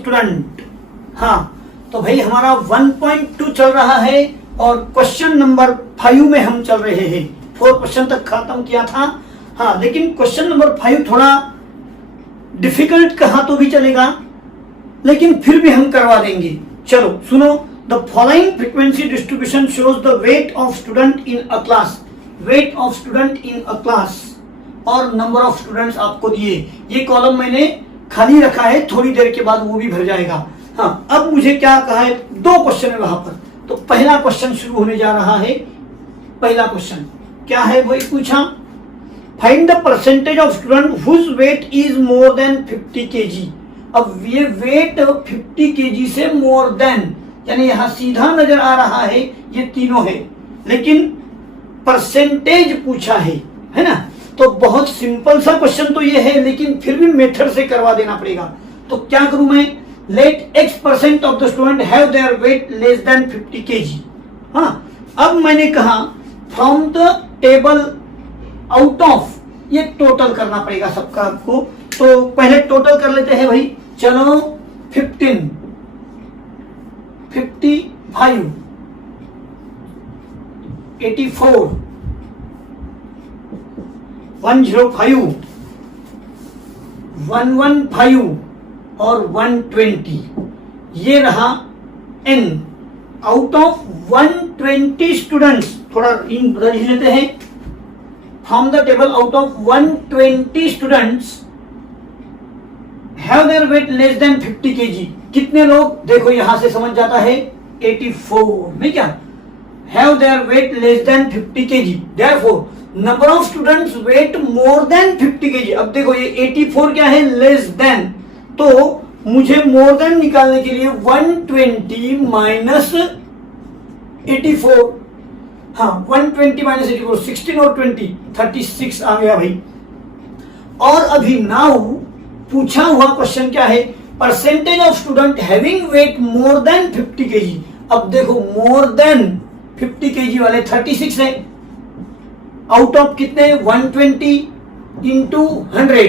Student. हाँ, तो भाई हमारा 1.2 चल रहा है और क्वेश्चन नंबर 5 में हम चल रहे हैं। 4 क्वेश्चन तक खत्म किया था। हाँ, लेकिन क्वेश्चन नंबर 5 थोड़ा डिफिकल्ट कहा तो भी चलेगा, लेकिन फिर भी हम करवा देंगे। चलो सुनो, the following frequency distribution shows the weight of student in a class. Weight of student in a class और नंबर ऑफ स्टूडेंट्स आपको दिए। ये कॉलम मैंने खाली रखा है, थोड़ी देर के बाद वो भी भर जाएगा। हाँ, अब मुझे क्या कहा है, 2 क्वेश्चन है वहां पर। तो पहला क्वेश्चन शुरू होने जा रहा है। पहला क्वेश्चन क्या है, वही पूछा, find the percentage of student whose weight is more than 50 kg। अब ये वेट 50 kg से मोर देन, यानी यहां सीधा नजर आ रहा है ये तीनों है, लेकिन परसेंटेज पूछा है ना। तो बहुत सिंपल सा क्वेश्चन तो ये है, लेकिन फिर भी मेथड से करवा देना पड़ेगा। तो क्या करूं मैं, let X% of the student have their weight less than 50 kg। हाँ, अब मैंने कहा from the table out of, ये टोटल करना पड़ेगा सबका आपको। तो पहले टोटल कर लेते हैं भाई। चलो 15, 55, 84, 105, 115 और 120, ये रहा n आउट ऑफ 120 स्टूडेंट्स। थोड़ा इन बदल ही लेते हैं। From the table out of 120 students have their weight less than 50 kg। कितने लोग, देखो यहां से समझ जाता है, 84 में क्या, have their weight less than 50 kg। Therefore number of students weight more than 50 kg। अब देखो ये 84 क्या है, लेस देन, तो मुझे मोर देन निकालने के लिए 120 माइनस 84। हाँ, 120 माइनस 84, 16 और 20, 36 आ गया भाई। और अभी नाउ पूछा हुआ क्वेश्चन क्या है, percentage of student having weight more than 50 kg। अब देखो मोर देन 50 kg वाले 36 है, आउट ऑफ कितने, 120 इंटू 100।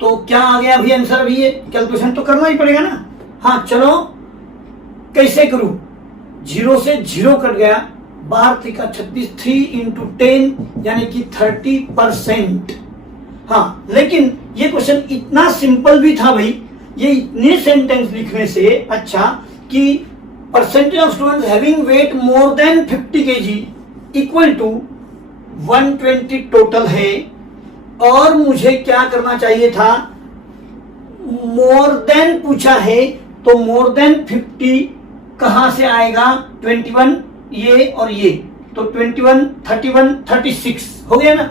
तो क्या आ गया अभी आंसर, अभी ये कैलकुलेशन तो करना ही पड़ेगा ना। हाँ चलो, कैसे करूं, 0 से 0 कट गया, 12 3 36, 3 इंटू 10 यानी कि 30%। हाँ, लेकिन ये क्वेश्चन इतना सिंपल भी था भाई, ये इतने सेंटेंस लिखने से अच्छा कि percentage of students having weight more than 50 kg equal to 120 total है। और मुझे क्या करना चाहिए था, मोर देन पूछा है, तो मोर देन 50 कहां से आएगा, 21 ये और ये, तो 21, 31, 36 हो गया ना,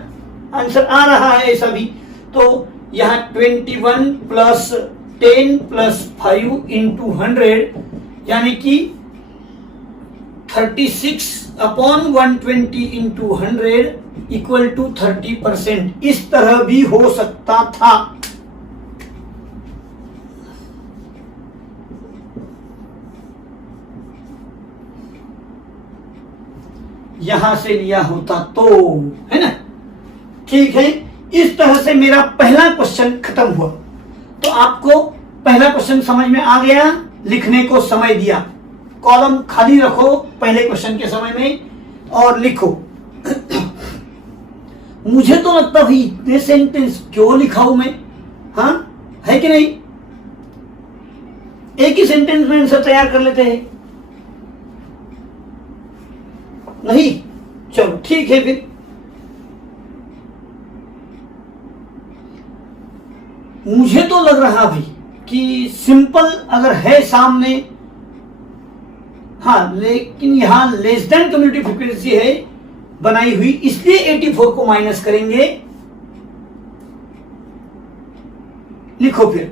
आंसर आ रहा है ऐसा भी। तो यहां 21 प्लस 10 प्लस 5 इंटू 100 यानी कि 36 अपॉन 120 इंटू 100 इक्वल टू 30%। इस तरह भी हो सकता था। यहां से लिया होता तो, है ना। ठीक है, इस तरह से मेरा पहला क्वेश्चन खत्म हुआ। तो आपको पहला क्वेश्चन समझ में आ गया, लिखने को समय दिया, कॉलम खाली रखो पहले क्वेश्चन के समय में और लिखो। मुझे तो लगता भाई इतने सेंटेंस क्यों लिखा हूं मैं, हाँ है कि नहीं, एक ही सेंटेंस में आंसर तैयार कर लेते हैं, नहीं, चलो ठीक है फिर। मुझे तो लग रहा भाई कि सिंपल अगर है सामने, हाँ, लेकिन यहां लेस देन कम्युनिटी फ्रीक्वेंसी है बनाई हुई, इसलिए 84 को माइनस करेंगे। लिखो फिर,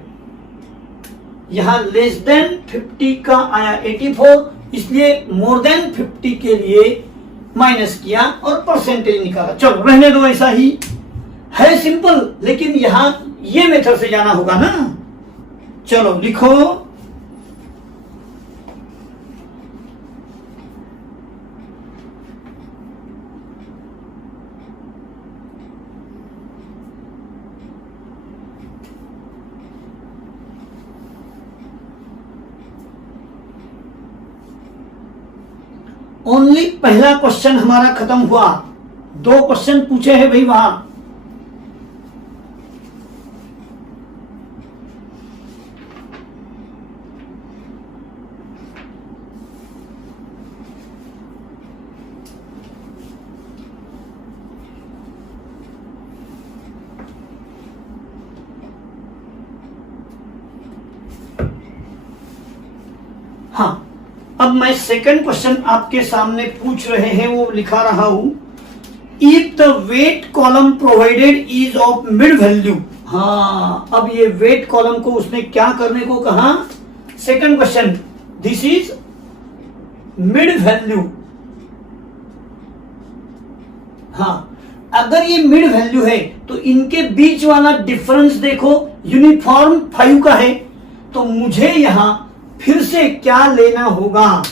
यहां लेस देन 50 का आया 84, इसलिए मोर देन 50 के लिए माइनस किया और परसेंटेज निकाला। चलो रहने दो, ऐसा ही है सिंपल, लेकिन यहां ये मेथड से जाना होगा ना। चलो लिखो, ओनली पहला क्वेश्चन हमारा खत्म हुआ, 2 क्वेश्चन पूछे हैं भाई वहां। हाँ, अब मैं सेकंड क्वेश्चन आपके सामने पूछ रहे हैं, वो लिखा रहा हूं। If the weight column provided is of mid value. हाँ, अब ये वेट कॉलम को उसने क्या करने को कहा? Second question, this is mid value. हाँ, अगर ये मिड वैल्यू है तो इनके बीच वाला डिफरेंस देखो यूनिफॉर्म 5 का है, तो मुझे यहां फिर से क्या लेना होगा?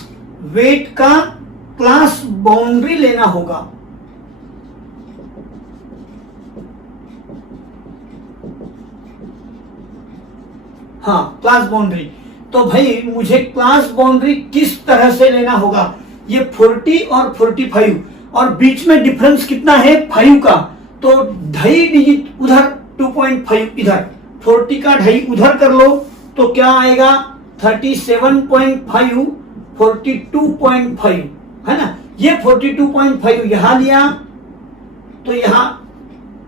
वेट का क्लास बाउंड्री लेना होगा। हाँ, क्लास बाउंड्री। तो भाई मुझे क्लास बाउंड्री किस तरह से लेना होगा? ये 40 और 45 और बीच में डिफरेंस कितना है? 5 का। तो 2.5 डिजिट उधर, 2.5 इधर, 40 का 2.5 उधर कर लो तो क्या आएगा? 37.5, 42.5 है ना। ये 42.5 यहां लिया तो यहां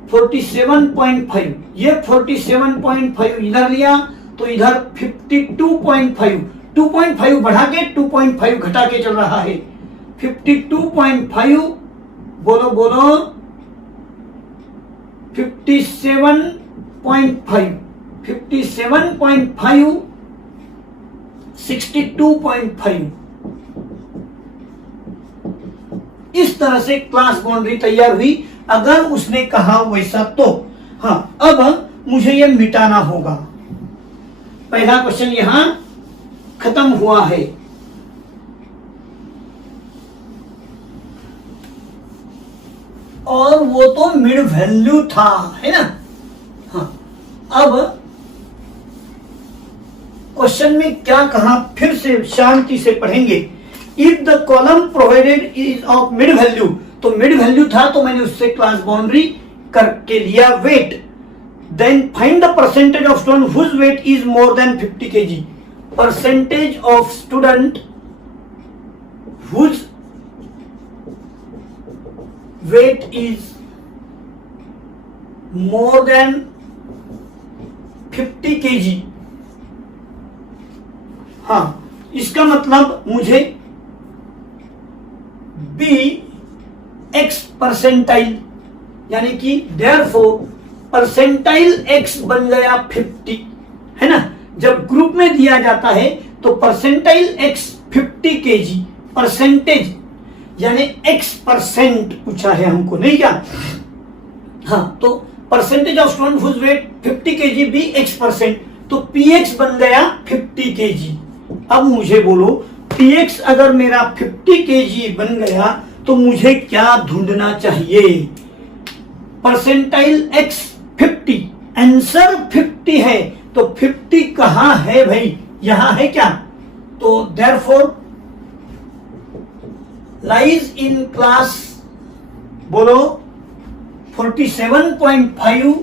47.5, ये 47.5 इधर लिया तो इधर 52.5, 2.5 बढ़ा के 2.5 घटा के चल रहा है। 52.5 बोलो बोलो 57.5, 57.5, 62.5। इस तरह से क्लास बाउंड्री तैयार हुई अगर उसने कहा वैसा तो। हाँ, अब मुझे यह मिटाना होगा। पहला क्वेश्चन यहां खत्म हुआ है। और वो तो मिड वैल्यू था, है ना। हाँ, अब क्वेश्चन में क्या कहा फिर से शांति से पढ़ेंगे। If the column provided is of mid value, तो मिड वैल्यू था तो मैंने उससे क्लास बाउंड्री करके लिया weight. Then find the percentage of student whose weight is more than 50 kg। Percentage of student whose weight is more than 50 kg। हाँ, इसका मतलब मुझे बी एक्स परसेंटाइल, यानी कि देयरफॉर परसेंटाइल एक्स बन गया 50, है ना। जब ग्रुप में दिया जाता है तो परसेंटाइल एक्स 50 kg, परसेंटेज यानी एक्स परसेंट पूछा है हमको, नहीं क्या। हाँ, तो percentage of student whose weight 50 kg be x percent, तो पी एक्स बन गया 50 kg। अब मुझे बोलो px अगर मेरा 50 kg बन गया तो मुझे क्या ढूंढना चाहिए? परसेंटाइल x 50, आंसर 50 है, तो 50 कहां है भाई? यहां है क्या? तो देयरफॉर लाइज इन क्लास बोलो 47.5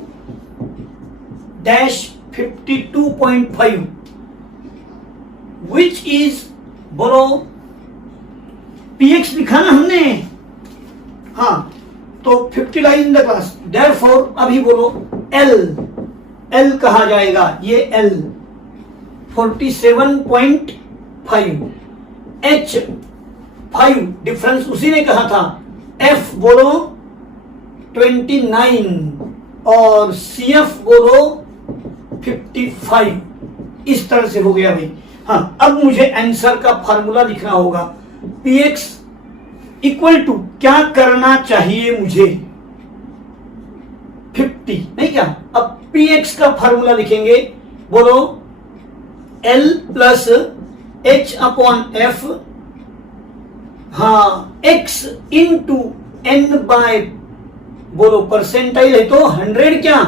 डैश 52.5 विच इज बोलो px लिखा ना हमने। हाँ, तो 50 lies in the class, therefore अभी बोलो l कहा जाएगा, ये l 47.5, h 5 डिफरेंस उसी ने कहा था, f बोलो 29 और cf बोलो 55। इस तरह से हो गया भाई। हाँ, अब मुझे आंसर का फार्मूला लिखना होगा। px इक्वल टू क्या करना चाहिए मुझे? 50, नहीं क्या। अब px का फार्मूला लिखेंगे, बोलो l plus h upon f, हाँ x इंटू n बाय बोलो परसेंटाइल है तो 100 क्या,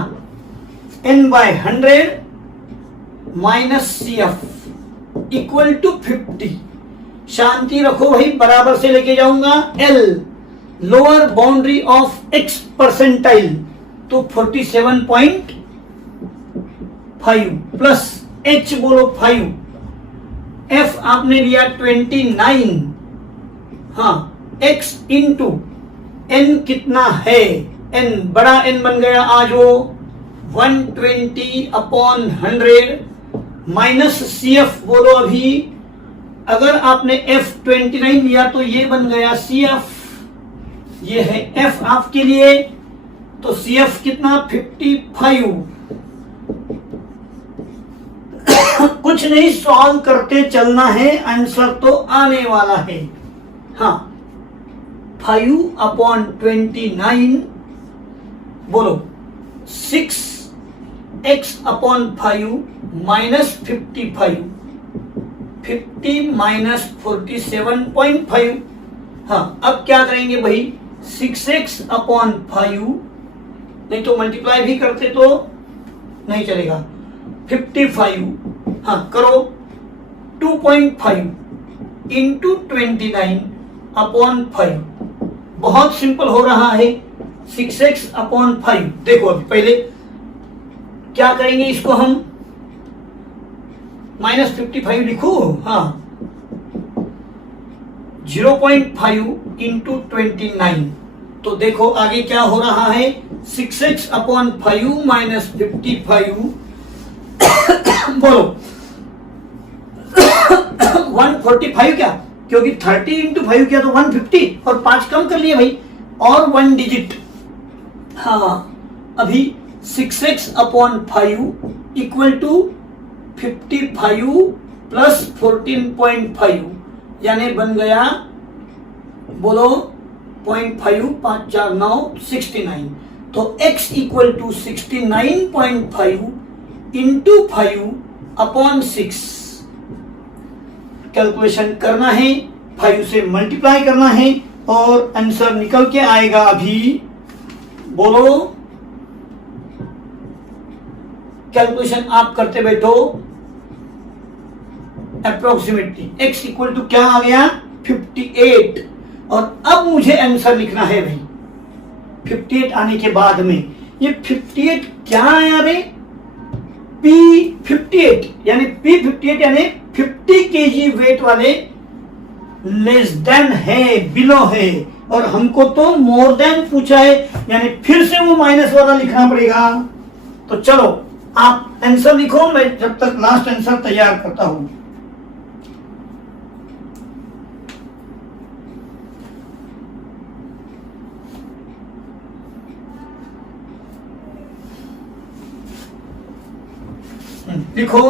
n by 100 minus cf equal to 50। शांति रखो भाई, बराबर से लेके जाऊंगा। L lower boundary of x percentile, तो 47.5 प्लस एच बोलो 5, एफ आपने लिया 29, हाँ एक्स इंटू एन कितना है, एन बड़ा एन बन गया आज वो 120/100 माइनस सी एफ बोलो अभी, अगर आपने एफ 29 लिया तो ये बन गया सी एफ, ये है एफ आपके लिए, तो सी एफ कितना 55। कुछ नहीं, सॉल्व करते चलना है, आंसर तो आने वाला है। हाँ 5/29 बोलो 6x/5 माइनस 55, 50 माइनस 47.5। हाँ अब क्या करेंगे भाई, 6x/5, नहीं तो मल्टीप्लाई भी करते तो नहीं चलेगा, 55, हाँ करो 2.5 इंटू 29/5, बहुत सिंपल हो रहा है। 6x/5 देखो अभी पहले क्या करेंगे, इसको हम माइनस 55 लिखू, हाँ 0.5 इंटू 29, तो देखो आगे क्या हो रहा है, 6x/5 माइनस 55 बोलो 145 क्या, क्योंकि 30 इंटू 5 क्या तो 150, और 5 कम कर लिए भाई, और 1 डिजिट। हाँ अभी 6x/5 इक्वल टू 55 प्लस 14.5, यानी बन गया बोलो 0.5, 5 4 9 69, तो x equal to 69.5 into 5/6। Calculation करना है, 5 से मल्टीप्लाई करना है और आंसर निकल के आएगा अभी बोलो, कैलकुलेशन आप करते बैठो, अप्रोक्सीमेटली x इक्वल टू क्या आ गया 58, और अब मुझे आंसर लिखना है भाई 58 आने के बाद में, ये 58 क्या आया रे, P58 यानी P58 यानी 50 केजी वेट वाले लेस देन है, बिलो है, और हमको तो मोर देन पूछा है, यानी फिर से वो माइनस वाला लिखना पड़ेगा। तो चलो आप आंसर लिखो, मैं जब तक लास्ट आंसर तैयार करता हूं। लिखो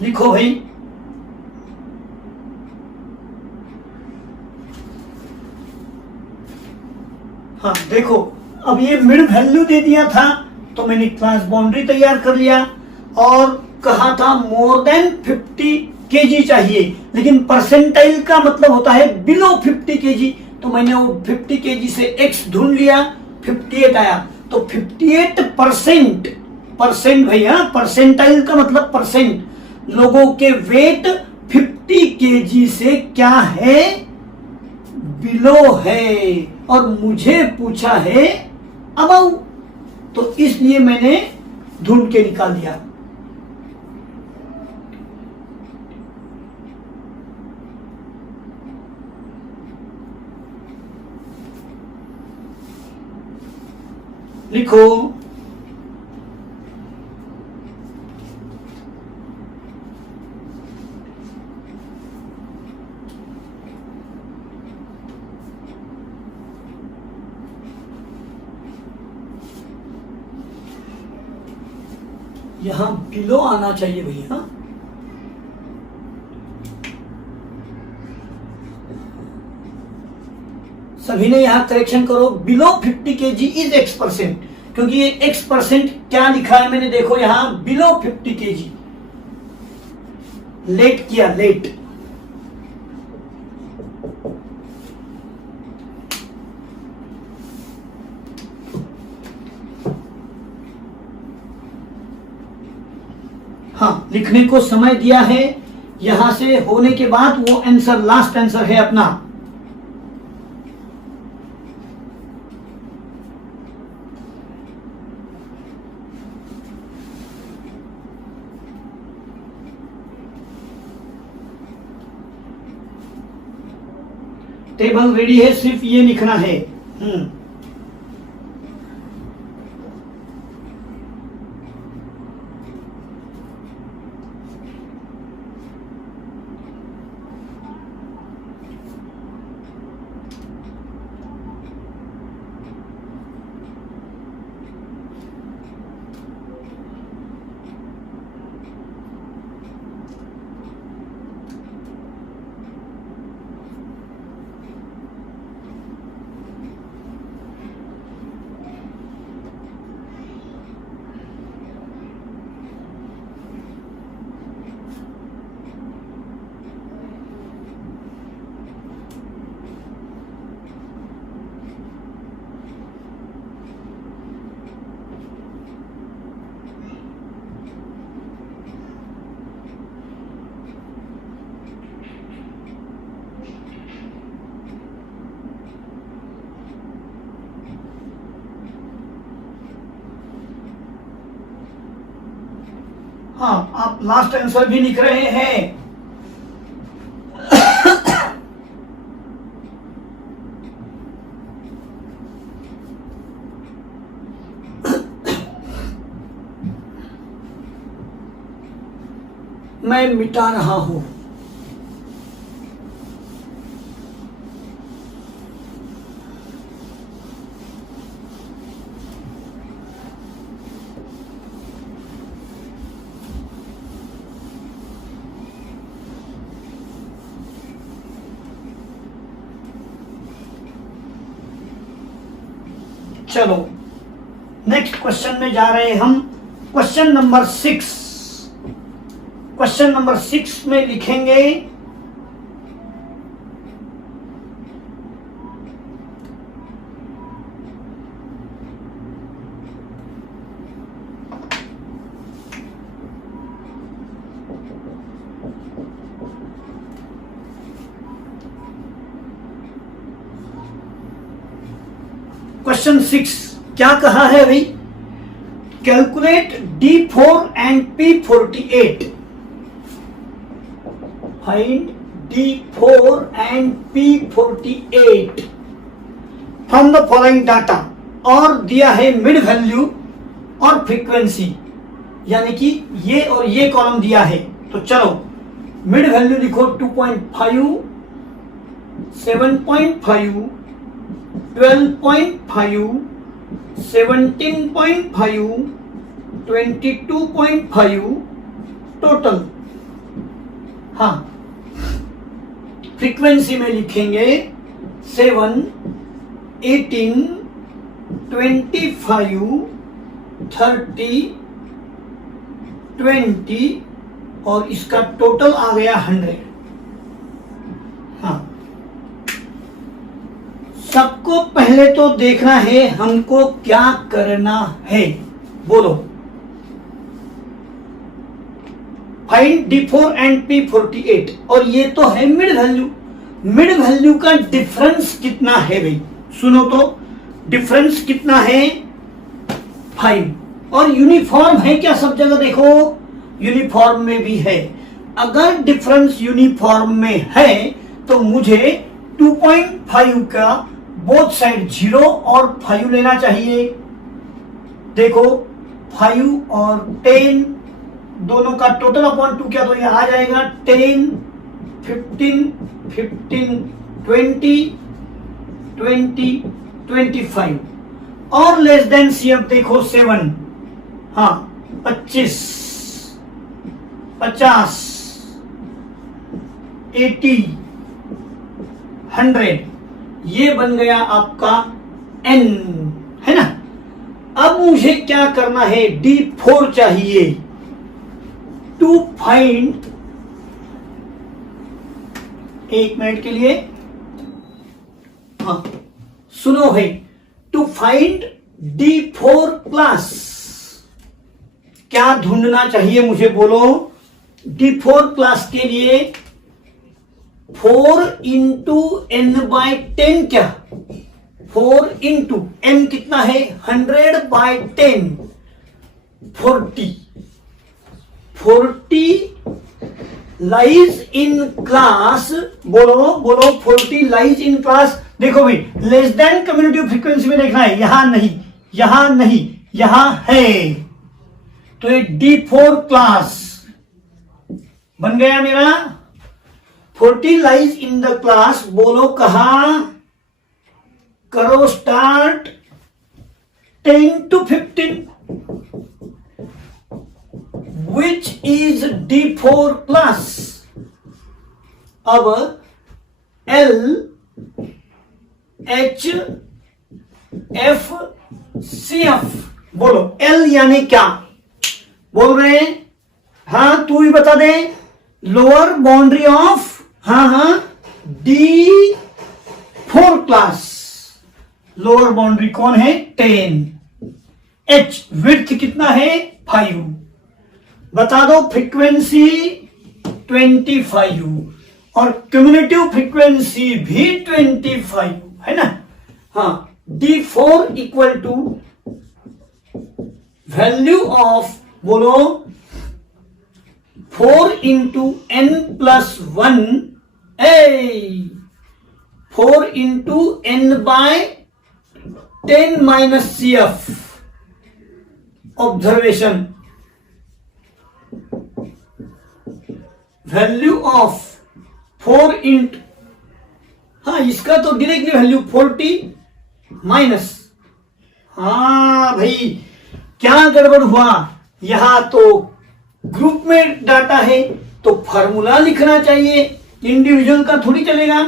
लिखो भाई, हाँ देखो अब ये मिड वैल्यू दे दिया था तो मैंने क्लास बाउंड्री तैयार कर लिया और कहा था मोर देन 50 केजी चाहिए, लेकिन परसेंटाइल का मतलब होता है बिलो 50 केजी, तो मैंने वो 50 केजी से x ढूंढ लिया, 58 आया, तो 58% भैया, परसेंटाइल का मतलब परसेंट, लोगों के वेट 50 केजी से क्या है, बिलो है, और मुझे पूछा है अबाउ, तो इसलिए मैंने ढूंढ के निकाल दिया। लिखो, यहां बिलो आना चाहिए भैया। सभी ने यहां करेक्शन करो, बिलो 50 केजी इज X%, क्योंकि ये X% क्या लिखा है मैंने, देखो यहां बिलो 50 केजी, लेट किया, लेट। हाँ, लिखने को समय दिया है, यहां से होने के बाद वो आंसर, लास्ट आंसर है अपना। टेबल रेडी है, सिर्फ ये लिखना है। हाँ, आप लास्ट आंसर भी लिख रहे हैं। मैं मिटा रहा हूं। चलो नेक्स्ट क्वेश्चन में जा रहे हैं हम। क्वेश्चन नंबर 6, क्वेश्चन नंबर 6 में लिखेंगे क्वेश्चन 6 क्या कहा है भाई, calculate D4 and P48, find D4 and P48 from the following data, और दिया है मिड वैल्यू और फ्रीक्वेंसी, यानी कि ये और ये कॉलम दिया है। तो चलो मिड वैल्यू लिखो 2.5, 7.5, 12.5, 17.5, 22.5 टोटल। हाँ, फ्रीक्वेंसी में लिखेंगे 7, 18, 25, 30, 20 और इसका टोटल आ गया 100। हाँ, सबको पहले तो देखना है हमको क्या करना है, बोलो। फाइंड D4 एंड P48 और ये तो है मिड वैल्यू। मिड वैल्यू का डिफरेंस कितना है भाई? सुनो तो, डिफरेंस कितना है? 5। और यूनिफॉर्म है क्या सब जगह? देखो यूनिफॉर्म में भी है। अगर डिफरेंस यूनिफॉर्म में है तो मुझे 2.5 का बोथ साइड 0 और 5 लेना चाहिए। देखो 5 और 10 दोनों का टोटल अपॉन 2 क्या, तो ये आ जाएगा 10, 15, 15, 20, 20, 25 और लेस देन सी। अब देखो 7, हाँ 25, 50, 80, 100, ये बन गया आपका n, है ना। अब मुझे क्या करना है? D4 चाहिए टू फाइंड, एक मिनट के लिए, हाँ सुनो भाई, टू फाइंड D4 क्लास क्या ढूंढना चाहिए मुझे? बोलो। D4 क्लास के लिए 4 इंटू n बाय 10 क्या? 4 इंटू n कितना है? 100 बाय 10, 40। 40 लाइज इन क्लास, बोलो बोलो, 40 लाइज इन क्लास। देखो भाई, लेस देन कम्युनिटी फ्रीक्वेंसी में देखना है, यहां नहीं, यहां नहीं, यहां है। तो ये D4 क्लास बन गया मेरा। 40 लाइज इन द क्लास, बोलो कहां? करो start. 10 to 15 which is D4 class. अब L H F C F, बोलो L यानी क्या बोल रहे हैं? हाँ तू ही बता दे। लोअर बाउंड्री ऑफ, हाँ D4 क्लास। लोअर बाउंड्री कौन है? 10। H विड्थ कितना है? 5। बता दो फ्रीक्वेंसी 25 और क्यूमुलेटिव फ्रीक्वेंसी भी 25 है ना। हाँ, D4 equal to value of, बोलो 4 into n plus 1, 4 into n by 10 minus CF। Observation, value of 4 इंट, हाँ इसका तो डायरेक्टली वैल्यू 40 माइनस, हाँ भाई क्या गड़बड़ हुआ? यहां तो ग्रुप में डाटा है तो फॉर्मूला लिखना चाहिए, इंडिविजुअल का थोड़ी चलेगा।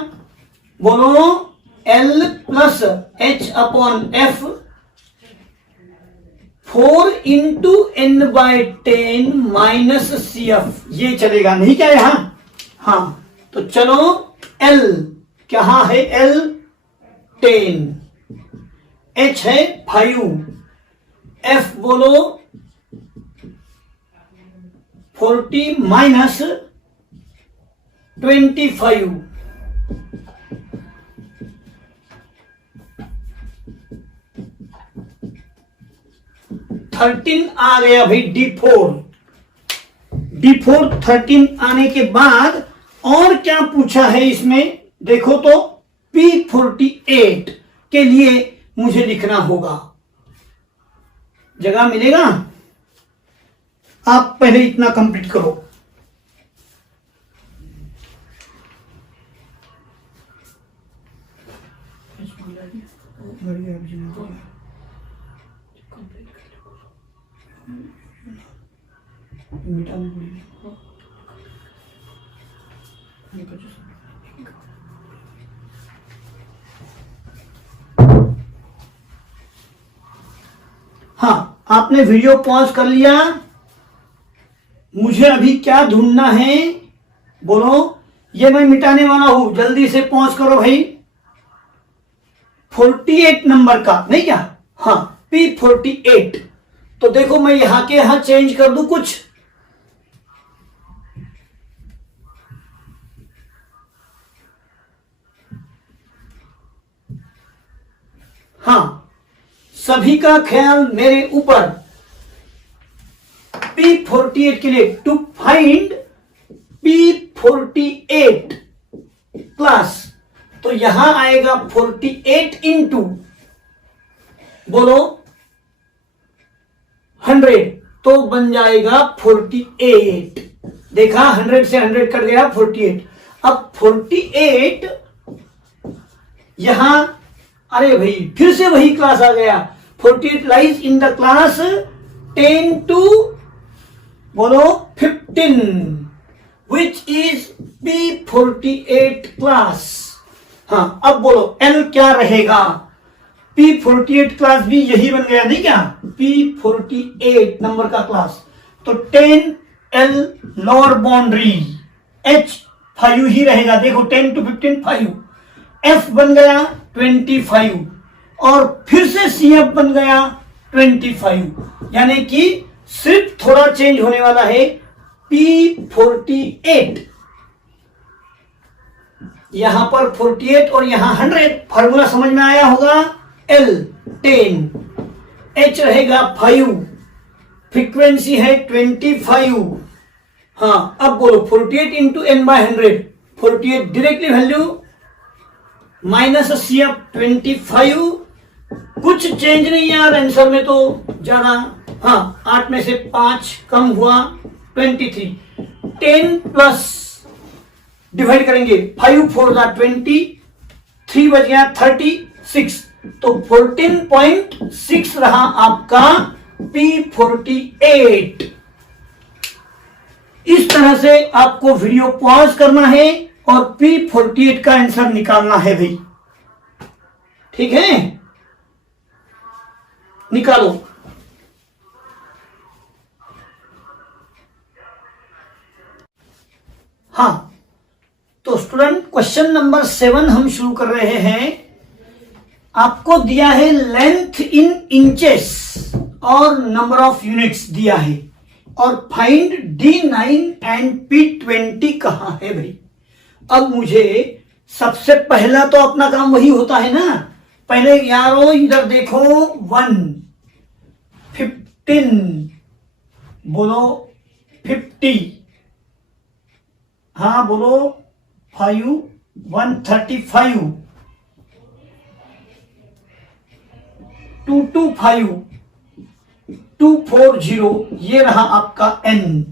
बोलो L plus H upon F 4 into n by 10 minus CF, ये चलेगा नहीं क्या यहां? हाँ तो चलो L क्या है? L 10, H है 5, F बोलो 40 माइनस 25, $13 आ गया भाई D4। D4 13 आने के बाद और क्या पूछा है इसमें? देखो तो P48 के लिए मुझे लिखना होगा, जगह मिलेगा? आप पहले इतना कंप्लीट करो। हाँ, आपने वीडियो पॉज कर लिया। मुझे अभी क्या ढूंढना है? बोलो। ये मैं मिटाने वाला हूं, जल्दी से पॉज करो भाई। 48 नंबर का नहीं क्या? हाँ P48। तो देखो मैं यहां के यहां चेंज कर दूं कुछ, सभी का ख्याल मेरे ऊपर। P48 के लिए टू फाइंड P48 क्लास, तो यहां आएगा 48 इंटू बोलो 100, तो बन जाएगा 48। देखा 100 से 100 कट गया 48। अब 48 यहां, अरे भाई फिर से वही क्लास आ गया। 48 lies in the class 10 to बोलो 15 विच इज P48 क्लास। हाँ अब बोलो L क्या रहेगा? P48 क्लास भी यही बन गया नहीं क्या? P48 नंबर का क्लास, तो 10L लोअर बाउंड्री, H 5 ही रहेगा। देखो 10 to 15 5, F बन गया 25 और फिर से CF बन गया 25, यानी कि सिर्फ थोड़ा चेंज होने वाला है। P48 यहां पर 48 और यहां 100, फॉर्मूला समझ में आया होगा। L 10, H रहेगा 5, फ्रीक्वेंसी है 25। हाँ अब बोलो 48 into n by 100, 48 directly value minus CF 25, कुछ चेंज नहीं यार आंसर में तो ज्यादा। हाँ 8 में से 5 कम हुआ 23, 10 प्लस डिवाइड करेंगे 5 4 20, 3 बच गया 36, तो 14.6 रहा आपका P48। इस तरह से आपको वीडियो पॉज करना है और P48 का आंसर निकालना है भाई, ठीक है? निकालो। हाँ तो स्टूडेंट क्वेश्चन नंबर 7 हम शुरू कर रहे हैं। आपको दिया है लेंथ इन इंचेस और नंबर ऑफ यूनिट्स दिया है, और फाइंड D9 एंड P20 कहां है भाई। अब मुझे सबसे पहला तो अपना काम वही होता है ना, पहले यारो इधर देखो 1 15 बोलो 50, हाँ बोलो 5 135 225 240, ये रहा आपका n।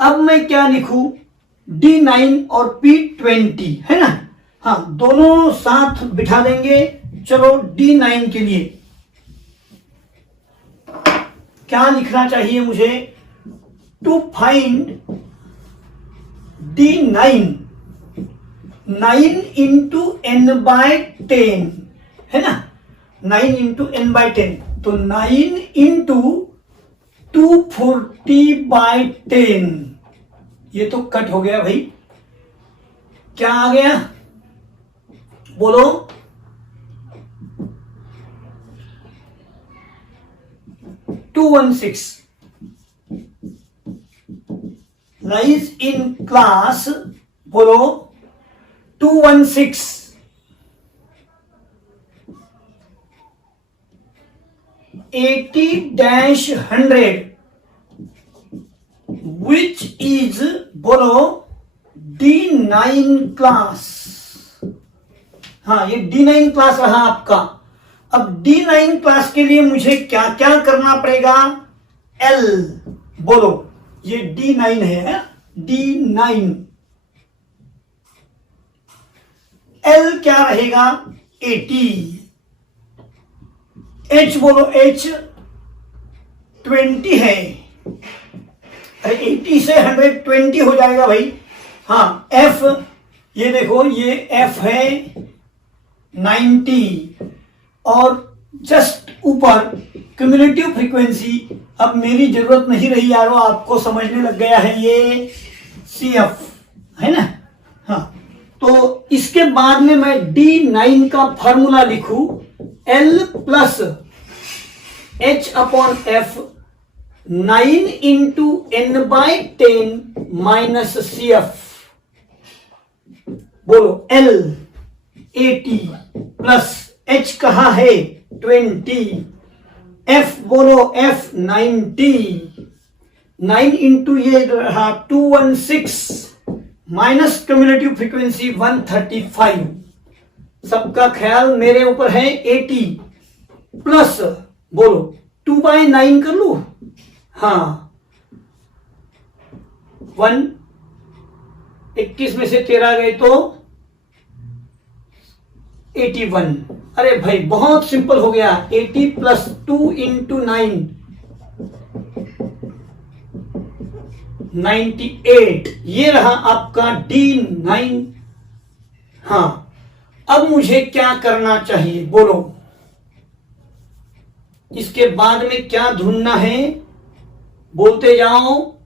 अब मैं क्या लिखूं? D9 और P20 है ना। हाँ दोनों साथ बिठा देंगे। चलो D9 के लिए क्या लिखना चाहिए मुझे? To find D9, 9 into n by 10 है ना, 9 इंटू n बाय 10, तो 9 इंटू 240 बाय 10, ये तो कट हो गया भाई। क्या आ गया बोलो? टू 116 लाइज इन क्लास, बोलो 216 80-100 which is बोलो D9 क्लास। हाँ ये D9 क्लास रहा आपका। अब D9 क्लास के लिए मुझे क्या क्या करना पड़ेगा? L बोलो, ये D9 है, D9 L क्या रहेगा? 80। H बोलो, H 20 है, 80 से 120 हो जाएगा भाई। हाँ F, ये देखो ये F है 90, और जस्ट ऊपर क्यूमुलेटिव फ्रीक्वेंसी, अब मेरी जरूरत नहीं रही यारो, आपको समझने लग गया है, ये CF है ना। हाँ तो इसके बाद में मैं D9 का फॉर्मूला लिखूं, L plus H upon F 9 into n by 10 minus CF, बोलो L 80 प्लस H कहाँ है 20, एफ बोलो, एफ 90, 9 इंटू ये रहा 216 माइनस क्यूमुलेटिव फ्रीक्वेंसी 135। सबका ख्याल मेरे ऊपर है। 80 प्लस बोलो 2/9 कर लू। हाँ 21 में से 13 गए तो 81। अरे भाई बहुत सिंपल हो गया। 80 प्लस 2 इंटू 9 98। ये रहा आपका D9। हाँ अब मुझे क्या करना चाहिए बोलो, इसके बाद में क्या ढूंढना है, बोलते जाओ।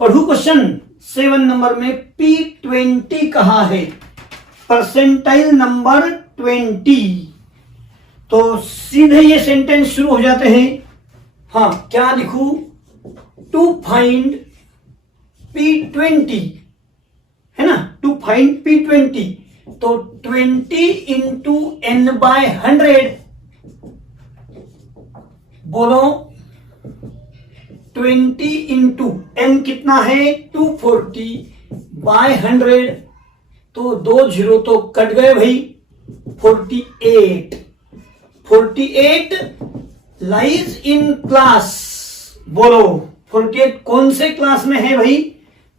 पढ़ू क्वेश्चन 7 नंबर में P20 कहा है, परसेंटाइल नंबर 20। तो सीधे ये सेंटेंस शुरू हो जाते हैं। हाँ क्या लिखूं, टू फाइंड P20 है ना, टू फाइंड P20। तो 20 इंटू n/100 बोलो, 20 इंटू n कितना है 240/100। तो 2 0 तो कट गए भाई। 48 लाइज इन क्लास बोलो, 48 कौन से क्लास में है भाई,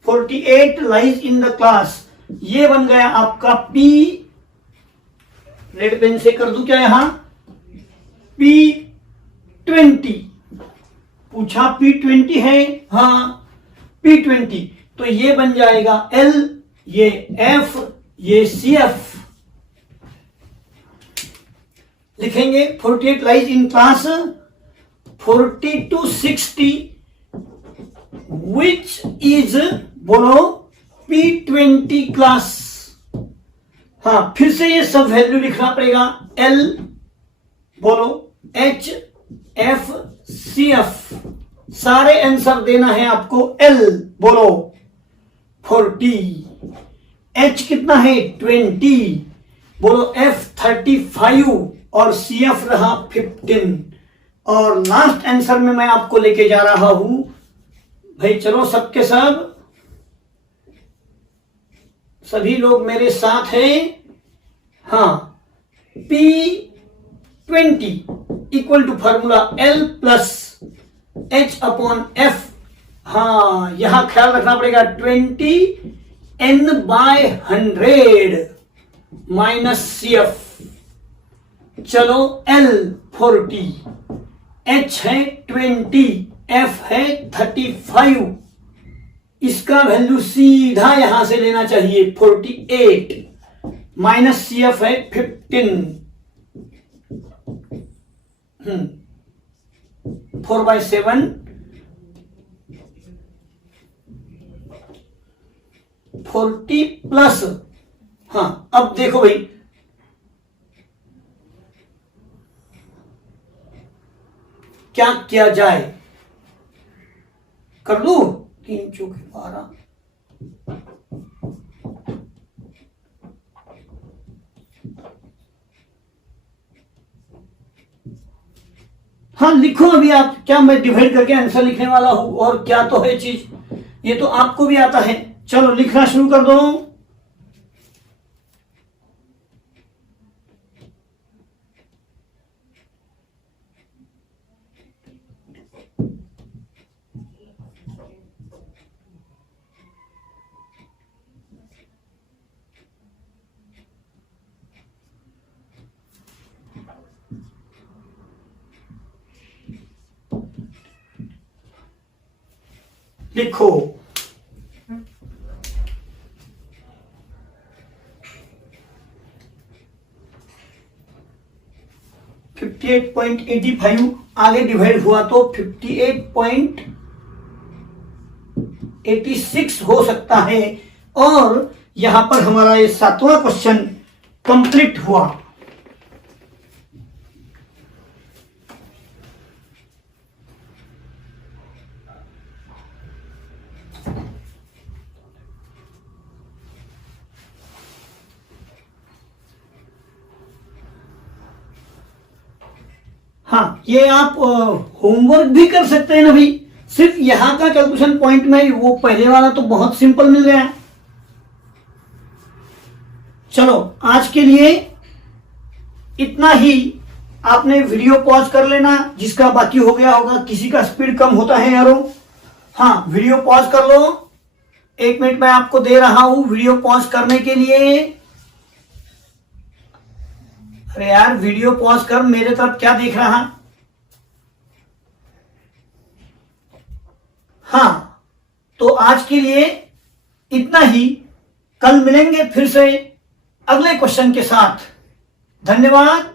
48 लाइज इन द क्लास। ये बन गया आपका P, रेड पेन से कर दूं क्या यहां, P20। पूछा P20 है, हाँ P20। तो ये बन जाएगा L, ये F, ये CF। लिखेंगे 48 lies in class, 40 to 60 which is बोलो P20 क्लास। हाँ फिर से ये सब वैल्यू लिखना पड़ेगा। L बोलो, H, F, CF। सारे आंसर देना है आपको। L बोलो 40, H कितना है 20 बोलो, F 35 और CF रहा 15। और लास्ट आंसर में मैं आपको लेके जा रहा हूं भाई, चलो सबके सब, सभी लोग मेरे साथ हैं। हाँ P20 equal to formula L plus H/F। हाँ यहां ख्याल रखना पड़ेगा 20 n/100 माइनस CF। चलो L 40, H है 20, F है 35। इसका वैल्यू सीधा यहां से लेना चाहिए 48 माइनस CF है 15। 4/7 40 प्लस। हाँ अब देखो भाई, क्या किया जाए, कर लू 3 चौके 12। हाँ लिखो अभी आप, क्या मैं डिवाइड करके आंसर लिखने वाला हूं और क्या तो है चीज, ये तो आपको भी आता है। चलो लिखना शुरू कर दो। लिखो 58.85 आगे डिवाइड हुआ तो 58.86 हो सकता है। और यहां पर हमारा ये 7वां क्वेश्चन कंप्लीट हुआ। हाँ, ये आप होमवर्क भी कर सकते हैं ना भाई। सिर्फ यहां का कैलकुलेशन पॉइंट में वो पहले वाला तो बहुत सिंपल मिल गया। चलो आज के लिए इतना ही। आपने वीडियो पॉज कर लेना, जिसका बाकी हो गया होगा। किसी का स्पीड कम होता है यारो। हाँ, वीडियो पॉज कर लो। 1 मिनट मैं आपको दे रहा हूं वीडियो पॉज करने के लिए। अरे यार वीडियो पॉज कर, मेरे तरफ क्या देख रहा। हाँ, तो आज के लिए इतना ही। कल मिलेंगे फिर से अगले क्वेश्चन के साथ। धन्यवाद।